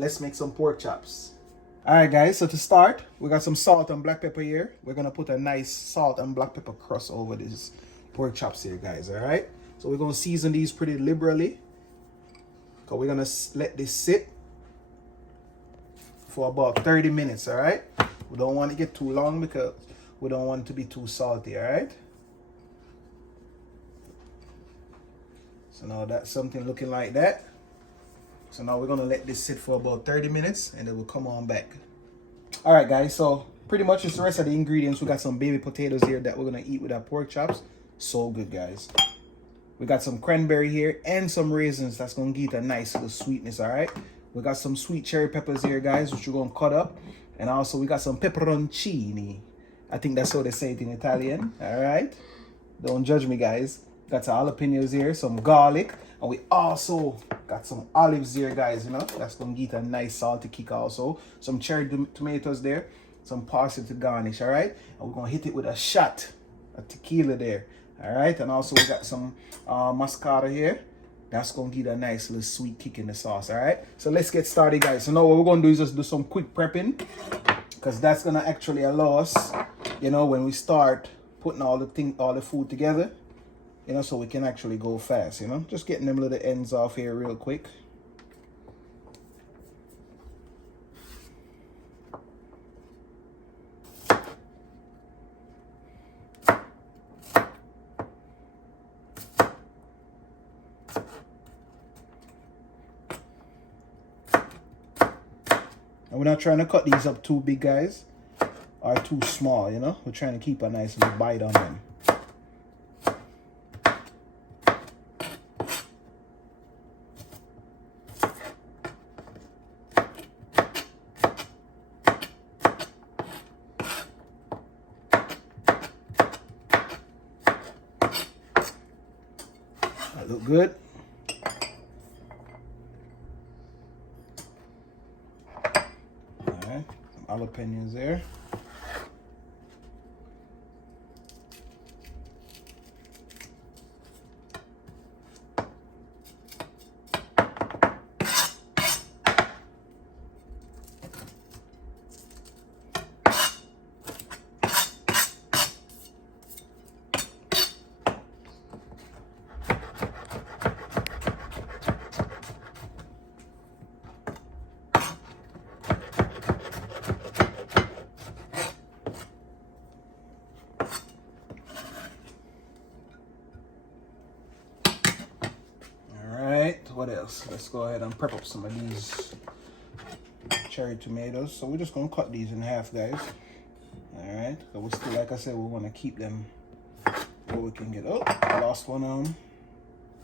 let's make some pork chops. Alright guys, so to start, we got some salt and black pepper here. We're gonna put a nice salt and black pepper crust over these pork chops here, guys, alright? So we're gonna season these pretty liberally. So we're gonna let this sit for about 30 minutes, alright? We don't want to get too long because we don't want it to be too salty, alright? So now that's something looking like that. So now we're gonna let this sit for about 30 minutes and then we'll come on back. All right guys, so pretty much it's the rest of the ingredients. We got some baby potatoes here that we're gonna eat with our pork chops. So good, guys. We got some cranberry here and some raisins that's gonna give it a nice little sweetness, all right? We got some sweet cherry peppers here, guys, which we're gonna cut up. And also we got some pepperoncini. I think that's how they say it in Italian, all right? Don't judge me, guys. Got some jalapenos here, some garlic, and we also got some olives here, guys, you know. That's gonna give it a nice salty kick also. Some cherry tomatoes there, some parsley to garnish, all right? And we're gonna hit it with a shot of tequila there, all right? And also we got some moscato here. That's gonna give it a nice little sweet kick in the sauce, all right? So let's get started, guys. So now what we're gonna do is just do some quick prepping, because that's gonna actually allow us, you know, when we start putting all the food together, you know, so we can actually go fast, you know. Just getting them little ends off here real quick. And we're not trying to cut these up too big, guys, or too small, you know. We're trying to keep a nice little bite on them. That look good. All right, some jalapenos there. What else? Let's go ahead and prep up some of these cherry tomatoes. So we're just gonna cut these in half, guys. All right. So we still, like I said, we want to keep them where we can get. Oh, I lost one of them.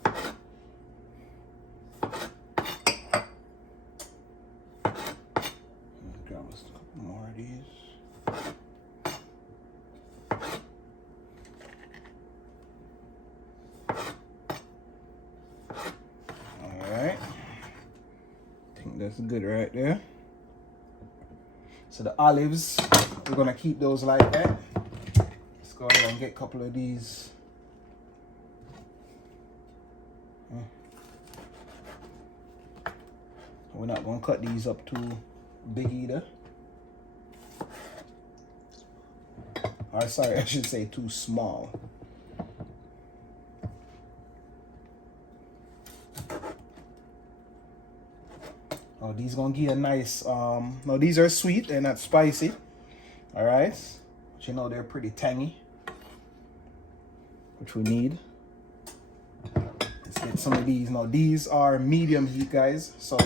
Let's grab us a couple more of these. That's good right there. So the olives, we're gonna keep those like that. Let's go ahead and get a couple of these. We're not gonna cut these up too big either. Or sorry, I should say too small. Oh, these gonna give a nice, no, these are sweet, they're not spicy. All right, but you know, they're pretty tangy, which we need. Let's get some of these. Now, these are medium heat, guys, so,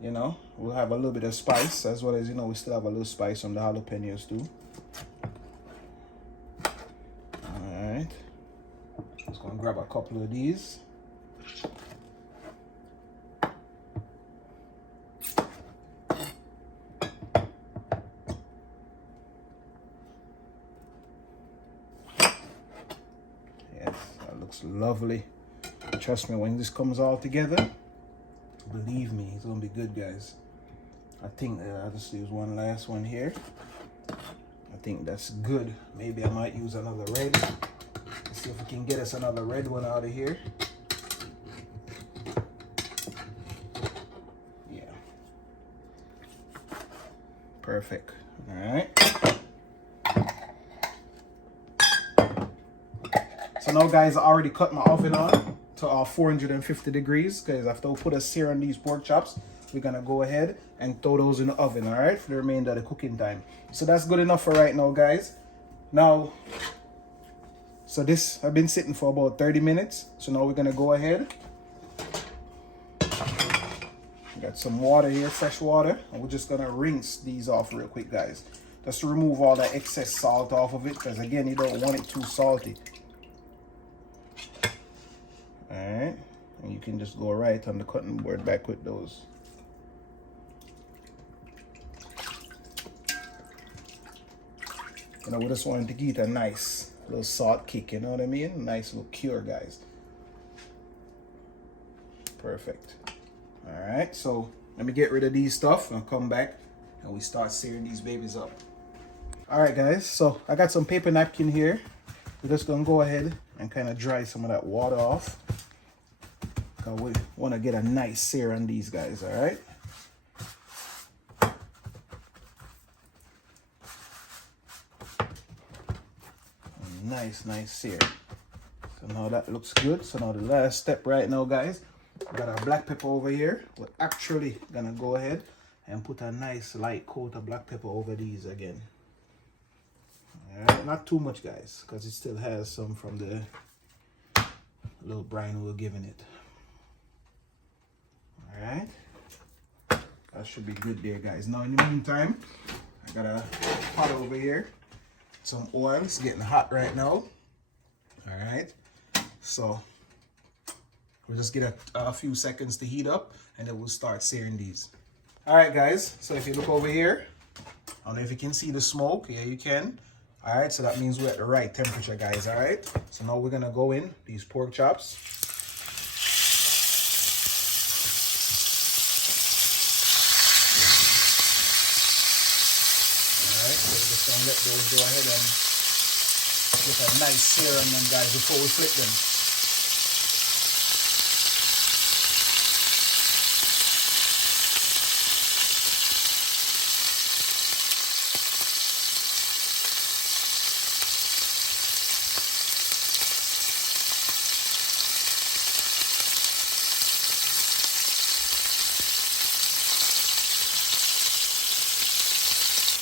you know, we'll have a little bit of spice, as well as, you know, we still have a little spice from the jalapenos too. All right, just gonna grab a couple of these. Lovely. Trust me, when this comes all together, believe me, it's gonna be good, guys. I think I'll just use one last one here. I think that's good. Maybe I might use another red. Let's see if we can get us another red one out of here. Yeah, Perfect. All right. So now, guys, I already cut my oven on to 450 degrees because after we put a sear on these pork chops, we're gonna go ahead and throw those in the oven, all right, for the remainder of the cooking time. So that's good enough for right now, guys. Now, so this I've been sitting for about 30 minutes. So now we're gonna go ahead. Got some water here, fresh water, and we're just gonna rinse these off real quick, guys, just to remove all that excess salt off of it, because again, you don't want it too salty. All right, and you can just go right on the cutting board back with those. You know, we just wanted to get a nice little salt kick, you know what I mean? Nice little cure, guys. Perfect. All right, so let me get rid of these stuff and I'll come back and we start searing these babies up. All right, guys, so I got some paper napkin here. We're just gonna go ahead and kind of dry some of that water off. Cause we wanna get a nice sear on these guys, all right? Nice sear. So now that looks good. So now the last step right now, guys, we got our black pepper over here. We're actually gonna go ahead and put a nice light coat of black pepper over these again. All right, not too much, guys, because it still has some from the little brine we were giving it. All right, that should be good there, guys. Now in the meantime, I got a pot over here. Some oil. It's getting hot right now. All right, so we'll just get a few seconds to heat up and then we'll start searing these. All right, guys, so if you look over here, I don't know if you can see the smoke. Yeah, you can. All right, so that means we're at the right temperature, guys. All right, so now we're gonna go in these pork chops. All right, so we're just gonna let those go ahead and get a nice sear on them, guys, before we flip them.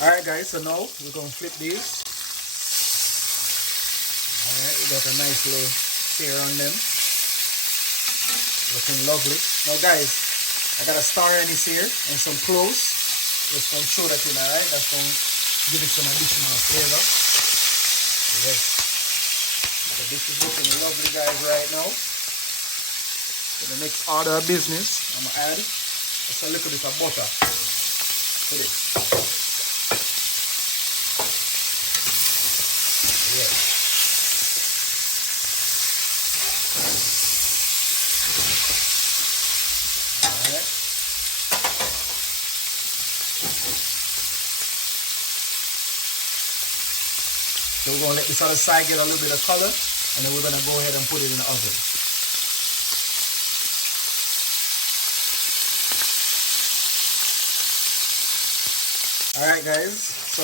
All right, guys, so now we're gonna flip these. All right, we got a nice little sear on them. Looking lovely. Now, guys, I got a star anise here and some cloves. Just gonna throw that in, all right? That's gonna give it some additional flavor. Yes. So this is looking lovely, guys, right now. For the next order of business, I'm gonna add just a little bit of butter to this. Yes. All right. So we're gonna let this other side get a little bit of color, and then we're gonna go ahead and put it in the oven. All right, guys. So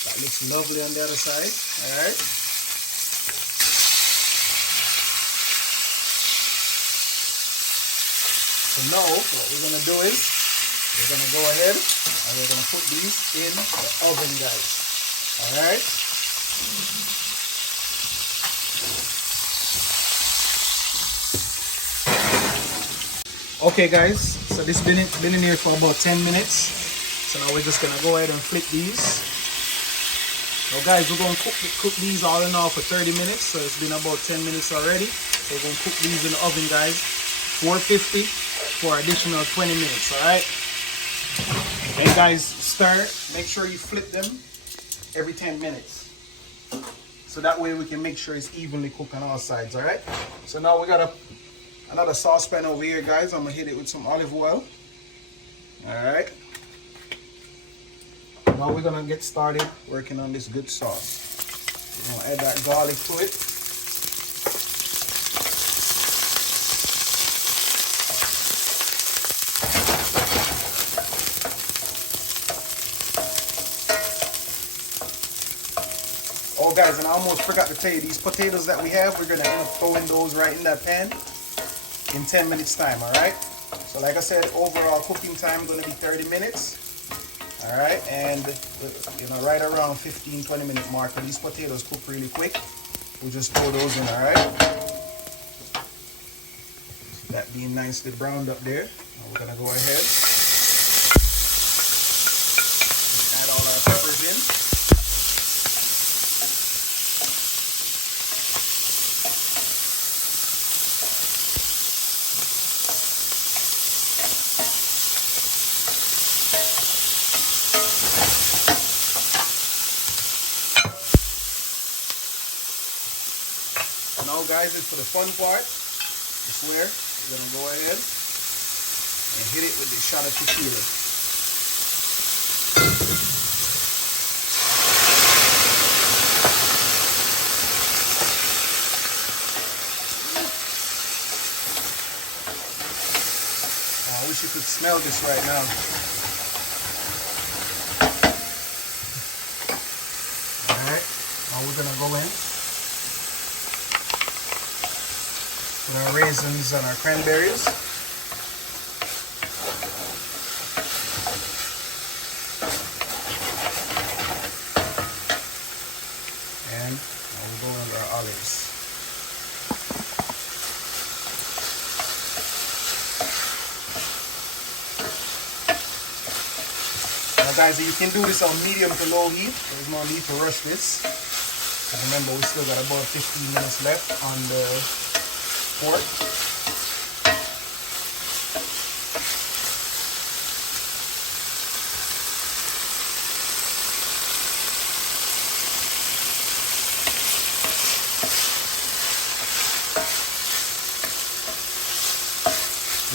that looks lovely on the other side. All right. So now what we're gonna do is we're gonna go ahead and we're gonna put these in the oven, guys. All right. Okay, guys. So this been in here for about 10 minutes. So now we're just gonna go ahead and flip these. Now, guys, we're going to cook these all in all for 30 minutes. So it's been about 10 minutes already. So we're going to cook these in the oven, guys, 450 for additional 20 minutes, all right? And guys, stir. Make sure you flip them every 10 minutes. So that way we can make sure it's evenly cooked on all sides, all right? So now we got another saucepan over here, guys. I'm going to hit it with some olive oil. All right. Now we're gonna get started working on this good sauce. We're gonna add that garlic to it. Oh guys, and I almost forgot to tell you, these potatoes that we have, we're gonna end up throwing those right in that pan in 10 minutes time, all right? So like I said, overall cooking time gonna be 30 minutes. All right, and you know, right around 15-20 minute mark, these potatoes cook really quick. We just throw those in, all right? That being nicely browned up there. Now we're gonna go ahead and add all our peppers in. Now guys, it's for the fun part. I swear, we're gonna go ahead and hit it with the shot of tequila. Oh, I wish you could smell this right now. Alright, now we're gonna go in with our raisins and our cranberries. And now we'll go with our olives. Now guys, you can do this on medium to low heat. There's no need to rush this. Remember, we still got about 15 minutes left on the pork.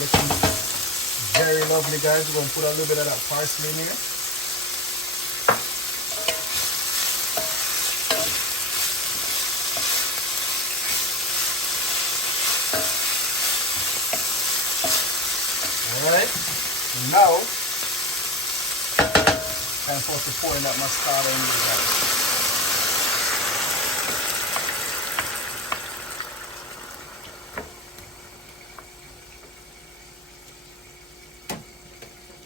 Looking very lovely, guys. We're going to put a little bit of that parsley in here. Alright, now time for us to pour in that mostarda in there, guys.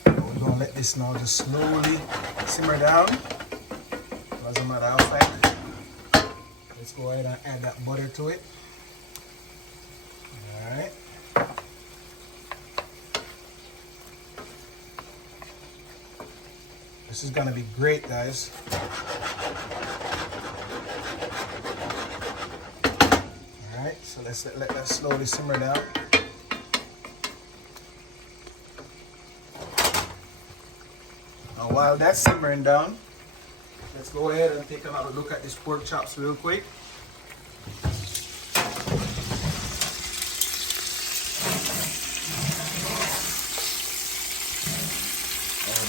We're going to let this now just slowly simmer down. As a matter of fact, let's go ahead and add that butter to it. Alright. This is gonna be great, guys. Alright, so let's let that slowly simmer down. Now while that's simmering down, let's go ahead and take another look at these pork chops real quick.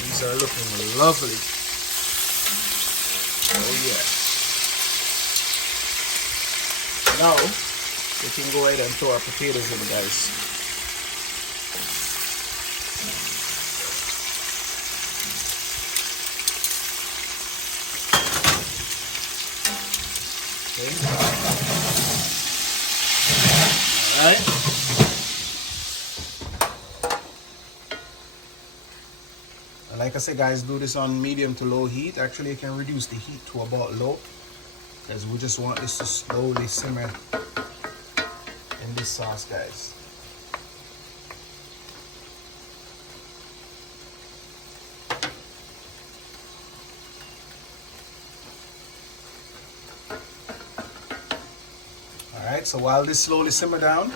These are looking lovely. Oh yeah. Now we can go ahead and throw our potatoes in, guys. Okay. All right. Like I said, guys, do this on medium to low heat. Actually, you can reduce the heat to about low, because we just want this to slowly simmer in this sauce, guys. Alright, so while this slowly simmer down,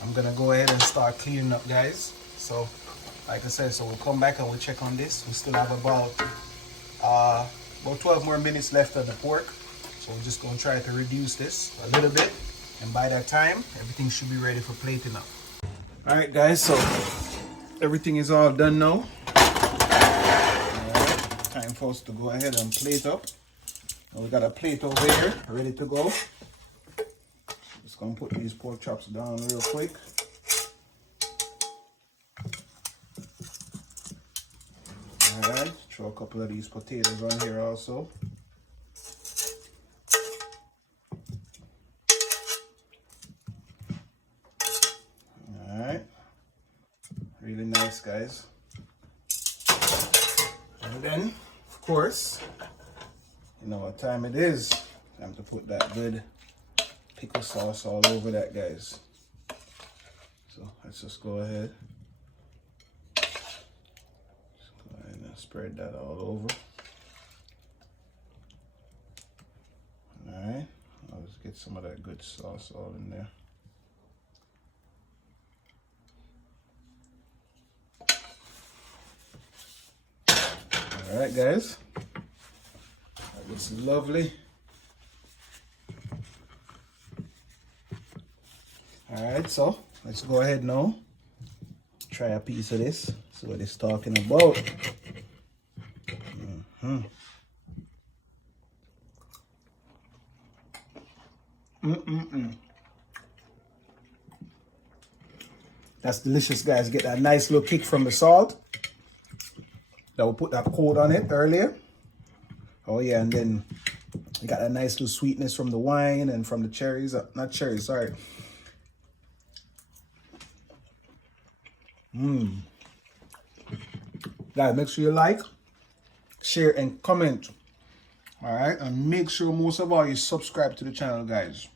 I'm gonna go ahead and start cleaning up, guys. So like I said, so we'll come back and we'll check on this. We still have about 12 more minutes left of the pork. So we're just gonna try to reduce this a little bit. And by that time, everything should be ready for plating up. All right, guys, so everything is all done now. All right, time for us to go ahead and plate up. Now we got a plate over here, ready to go. Just gonna put these pork chops down real quick. Alright, throw a couple of these potatoes on here also. Really nice, guys. And then, of course, you know what time it is. Time to put that good pickle sauce all over that, guys. So let's just go ahead. Just go ahead and spread that all over. Alright, let's get some of that good sauce all in there. Alright, guys. That looks lovely. Alright, so let's go ahead now. Try a piece of this. See what it's talking about. That's delicious, guys. Get that nice little kick from the salt. That will put that coat on it earlier. Oh yeah, and then you got a nice little sweetness from the wine and from the cherries. Not cherries, sorry. Guys, make sure you like, share, and comment. Alright, and make sure most of all you subscribe to the channel, guys.